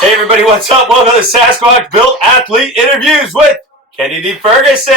Hey everybody, what's up? Welcome to Sasquatch Built Athlete Interviews with Kennedy Ferguson.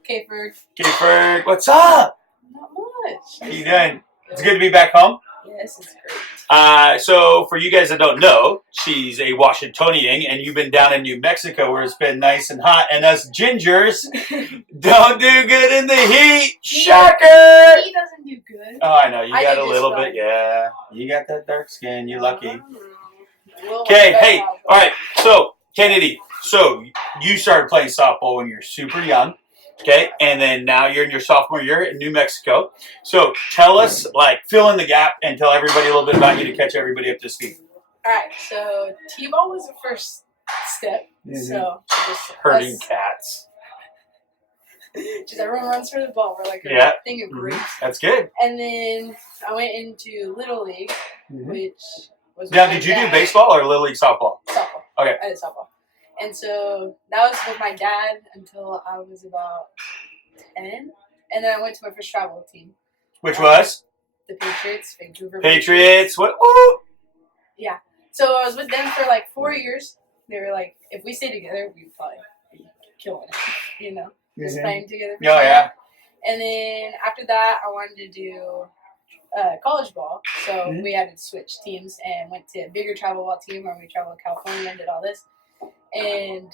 Okay, Ferg. Okay, Ferg, what's up? Not much. How you doing? It's good to be back home. Yes, it's great. So for you guys that don't know, she's a Washingtonian, and you've been down in New Mexico where it's been nice and hot, and us gingers don't do good in the heat. Shocker! He doesn't do good. Oh, I know. You got a little fun. bit, yeah. You got that dark skin. You're lucky. We'll Okay, hey, all right. So, Kennedy, so you started playing softball when you were super young, okay? And then now you're in your sophomore year in New Mexico. So tell us, like, fill in the gap and tell everybody a little bit about you to catch everybody up to speed. All right, so T-ball was the first step. Mm-hmm. So just herding cats. Just everyone runs for the ball. We're like Yeah. a thing of groups. That's good. And then I went into Little League, which was Now, did you do baseball or Little League softball? Softball. Okay. I did softball. And so that was with my dad until I was about 10. And then I went to my first travel team. Which was? The Patriots, Vancouver Patriots. What? Ooh. Yeah. So I was with them for like 4 years. They were like, if we stay together, we'd probably be killing it, you know? Just playing together. Oh, yeah. And then after that, I wanted to do college ball. So we had to switch teams and went to a bigger travel ball team where we traveled to California and did all this. And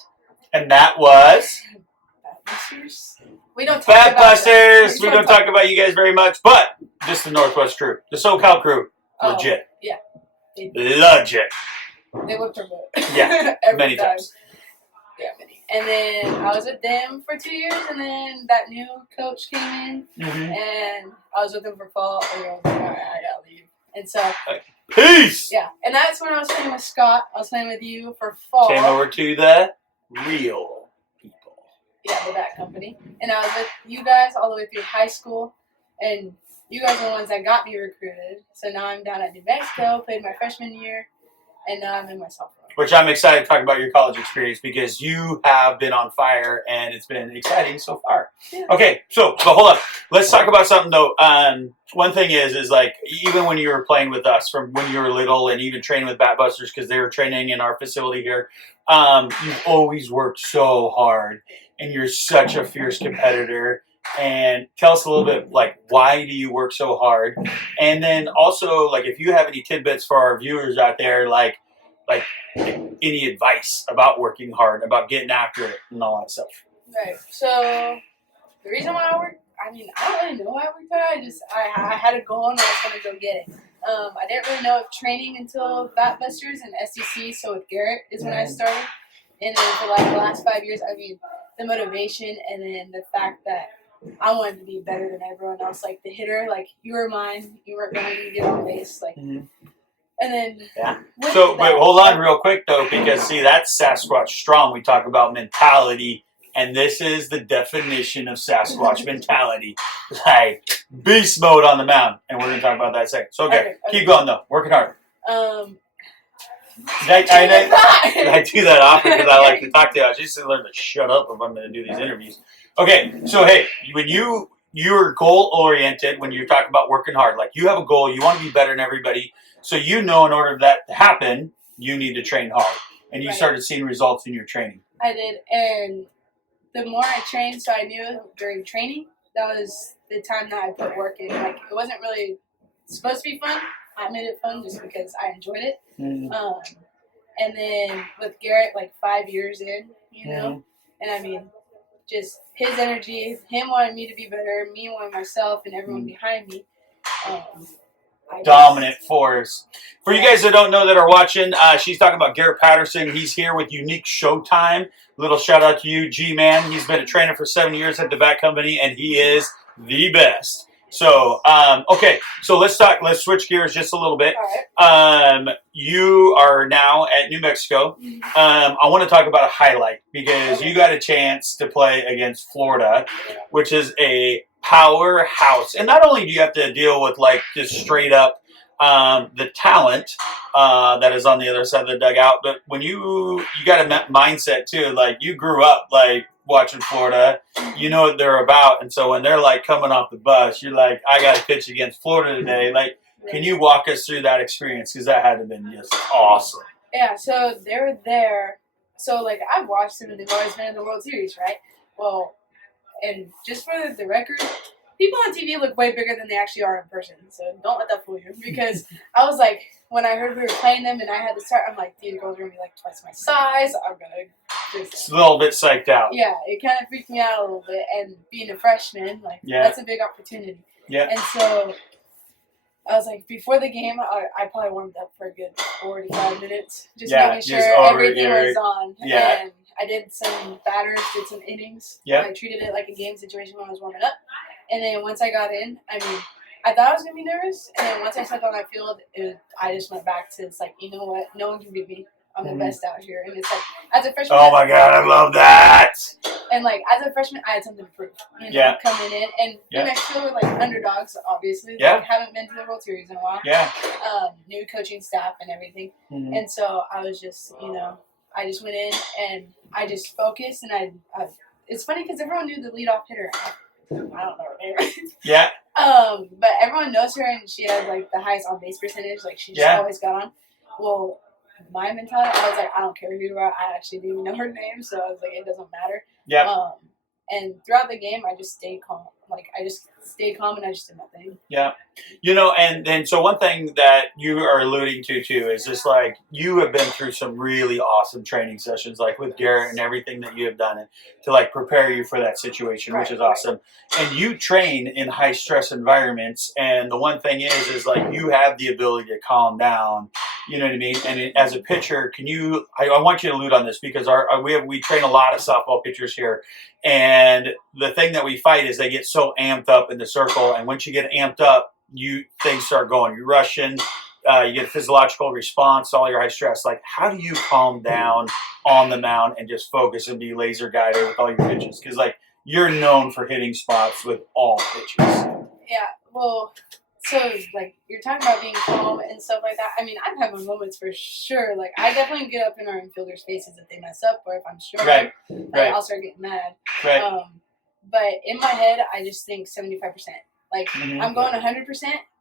that was? Busters? We don't talk Fat about Busters. We don't talk about you guys very much, but just the Northwest crew. The SoCal crew. Legit. Yeah. Legit. They whipped our butt. Yeah. Many time. times. Yeah, many. And then I was with them for 2 years, and then that new coach came in, and I was with him for fall, and I was like, all right, I gotta leave. And so, peace! Yeah, and that's when I was playing with Scott. I was playing with you for fall. Came over to the real people. Yeah, the Bat Company. And I was with you guys all the way through high school, and you guys are the ones that got me recruited. So now I'm down at New Mexico, played my freshman year, and now I'm in my sophomore. Which I'm excited to talk about your college experience because you have been on fire and it's been exciting so far. Yeah. Okay, but hold up. Let's talk about something though. One thing is like even when you were playing with us from when you were little and even training with Bat Busters because they were training in our facility here, you've always worked so hard and you're such a fierce competitor. And tell us a little bit, like, why do you work so hard? And then also, like, if you have any tidbits for our viewers out there, like any advice about working hard, about getting after it, and all that stuff. Right. So the reason why I work, I don't really know why I worked hard. I had a goal and I was going to go get it. I didn't really know of training until Bat Busters and SEC. So with Garrett is when I started. And then for like the last 5 years, the motivation and then the fact that I wanted to be better than everyone else. Like the hitter, like you were mine. You weren't going to get on base. Like. And then so, but hold on real quick though, because see, that's Sasquatch Strong. We talk about mentality, and this is the definition of Sasquatch mentality, like beast mode on the mound. And we're gonna talk about that in a second. So okay. Keep going though, working hard. I do that often because I like to talk to you. I just learn to shut up if I'm gonna do these interviews. Okay, so hey, when you're goal oriented when you're talking about working hard, like you have a goal, you want to be better than everybody. So you know in order for that to happen, you need to train hard. And you started seeing results in your training. I did. And the more I trained, so I knew during training, that was the time that I put work in. Like, it wasn't really supposed to be fun. I made it fun just because I enjoyed it. And then with Garrett, like 5 years in, you know, and just his energy, him wanting me to be better, me wanting myself, and everyone behind me. Dominant force. For you guys that don't know that are watching, she's talking about Garrett Patterson. He's here with Unique Showtime. Little shout out to you, G-Man. He's been a trainer for 7 years at the Bat Company, and he is the best. So, okay, so let's switch gears just a little bit. You are now at New Mexico. I want to talk about a highlight because you got a chance to play against Florida, which is a powerhouse. And not only do you have to deal with like just straight up the talent that is on the other side of the dugout, but when you got a mindset too, like you grew up like watching Florida, you know what they're about. And so when they're like coming off the bus, you're like, I got to pitch against Florida today. Like, can you walk us through that experience? Because that had to have been just awesome. Yeah, so they're there. So, like, I've watched them and they've always been in the World Series, right? Well, and just for the record, people on TV look way bigger than they actually are in person. So don't let that fool you. Because I was like, when I heard we were playing them and I had to start, I'm like, these girls are going to be like twice my size. I'm going to It's a little bit psyched out. Yeah, it kind of freaked me out a little bit. And being a freshman, like, that's a big opportunity. Yeah. And so I was like, before the game, I probably warmed up for a good 45 minutes, just making sure everything was on. Yeah. And I did some batters, did some innings. Yeah. I treated it like a game situation when I was warming up. And then once I got in, I mean, I thought I was going to be nervous. And then once I stepped on that field, I just went back to, it's like, you know what? No one can beat me. I'm the best out here. And it's like, as a freshman. Oh my God, I love that. And like, as a freshman, I had something to prove. You know, coming in. And New Mexico were like underdogs, obviously. Yeah. Like, haven't been to the World Series in a while. Yeah. New coaching staff and everything. Mm-hmm. And so I was just, I just went in and I just focused. And I it's funny because everyone knew the leadoff hitter. I don't know her name. Yeah. But everyone knows her and she has like the highest on base percentage. Like, she just always got on. Well, my mentality, I was like, I don't care who you are. I actually didn't even know her name, so I was like, it doesn't matter. Yeah. And throughout the game, I just stayed calm. Like, I just stayed calm and I just did my thing. Yeah. And then so one thing that you are alluding to too is just like you have been through some really awesome training sessions, like with Garrett and everything that you have done to like prepare you for that situation, which is awesome. And you train in high stress environments, and the one thing is like you have the ability to calm down. You know what I mean? And as a pitcher, I want you to allude on this because we train a lot of softball pitchers here. And the thing that we fight is they get so amped up in the circle. And once you get amped up, things start going. You're rushing. You get a physiological response to all your high stress. Like, how do you calm down on the mound and just focus and be laser guided with all your pitches? Because, like, you're known for hitting spots with all pitches. Yeah, well, so, like, you're talking about being calm and stuff like that. I mean, I've had my moments for sure. Like, I definitely get up in our infielders' faces if they mess up or if I'm struggling. I'll start getting mad. But in my head, I just think 75%. Like, I'm going 100%,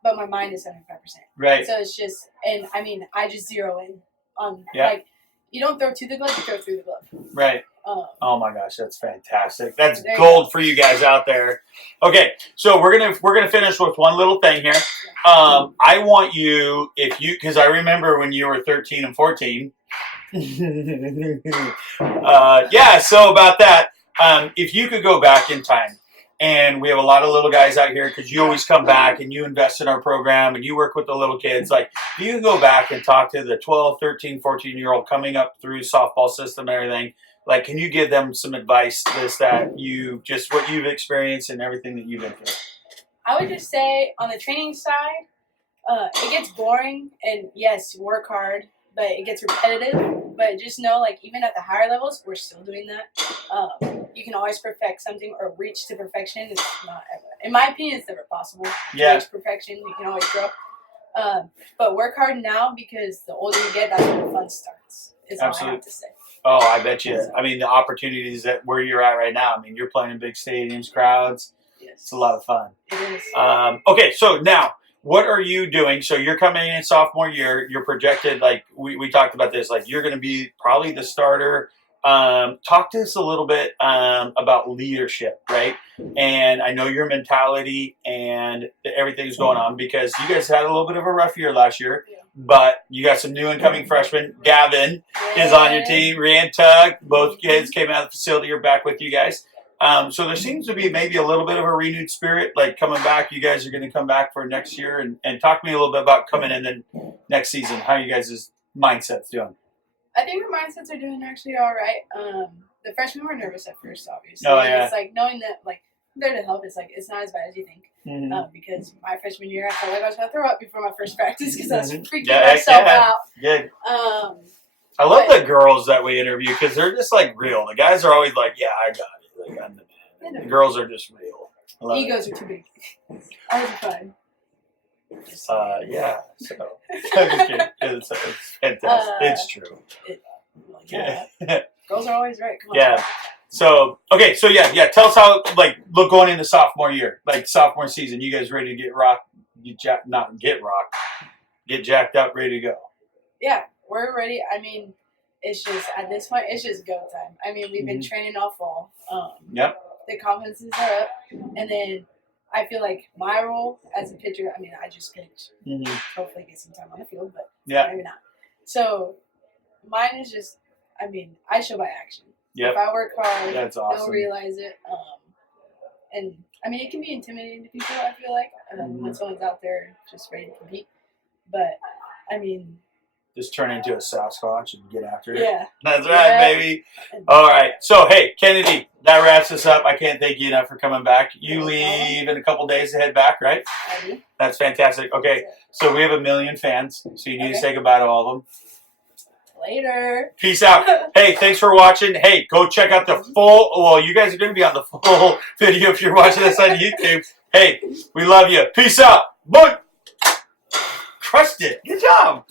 but my mind is 75%. Right. So it's just, and I mean, I just zero in on, like, you don't throw to the glove, you throw through the glove. Right. Oh my gosh, that's fantastic. That's gold for you guys out there. Okay, so we're gonna finish with one little thing here. I want you, because I remember when you were 13 and 14. So about that, if you could go back in time, and we have a lot of little guys out here because you always come back and you invest in our program and you work with the little kids. Like, if you can go back and talk to the 12, 13, 14-year-old coming up through softball system and everything, like, can you give them some advice what you've experienced and everything that you've been through? I would just say on the training side, it gets boring and yes, work hard, but it gets repetitive. But just know, like, even at the higher levels, we're still doing that. You can always perfect something or reach to perfection. It's not ever, in my opinion, it's never possible to reach perfection. You can always grow. But work hard now because the older you get, that's when the fun starts. Is all I have to say. Oh, I bet you. I mean, the opportunities that where you're at right now. I mean, you're playing in big stadiums, crowds. Yes. It's a lot of fun. It is. Okay, so now, what are you doing? So you're coming in sophomore year. You're projected, like we talked about this, like you're going to be probably the starter. Talk to us a little bit about leadership, right? And I know your mentality and everything's going on because you guys had a little bit of a rough year last year. But you got some new incoming freshmen. Gavin is on your team. Rand Tuck, both kids came out of the facility. You're back with you guys. So there seems to be maybe a little bit of a renewed spirit, like coming back. You guys are going to come back for next year. And talk to me a little bit about coming in then next season, how you guys' mindset's doing. I think our mindsets are doing actually all right. The freshmen were nervous at first, obviously. Oh, yeah. It's like knowing that, like, they're to help. It's like, it's not as bad as you think. Because my freshman year, I felt like I was going to throw up before my first practice because I was freaking myself out. Good. I love the girls that we interview because they're just like real. The guys are always like, yeah, I got it. Like, I'm the man. The girls are just real. Egos are too big. I was fine. So I'm just kidding. It's fantastic. It's true. Girls are always right. Come on. Yeah. So tell us how, like, look, going into sophomore year, like sophomore season, you guys ready to get jacked up, ready to go? Yeah, we're ready. I mean, it's just at this point, it's just go time. I mean, we've been training all fall. Yep. The confidences are up, and then I feel like my role as a pitcher. I mean, I just pitch. Hopefully, get some time on the field, but maybe not. So mine is just. I mean, I show by action. Yep. If I work hard, that's awesome. they'll realize it. And I mean, it can be intimidating to people. I feel like when someone's out there just ready to compete, but I mean. Just turn into a Sasquatch and get after it. Yeah. That's right, baby. All right. So, hey, Kennedy, that wraps us up. I can't thank you enough for coming back. You leave in a couple days to head back, right? I do. That's fantastic. Okay. So, we have 1 million fans. So, you need to say goodbye to all of them. Later. Peace out. Hey, thanks for watching. Hey, go check out the full, well, you guys are going to be on the full video if you're watching this on YouTube. Hey, we love you. Peace out. Boy. Crushed it. Good job.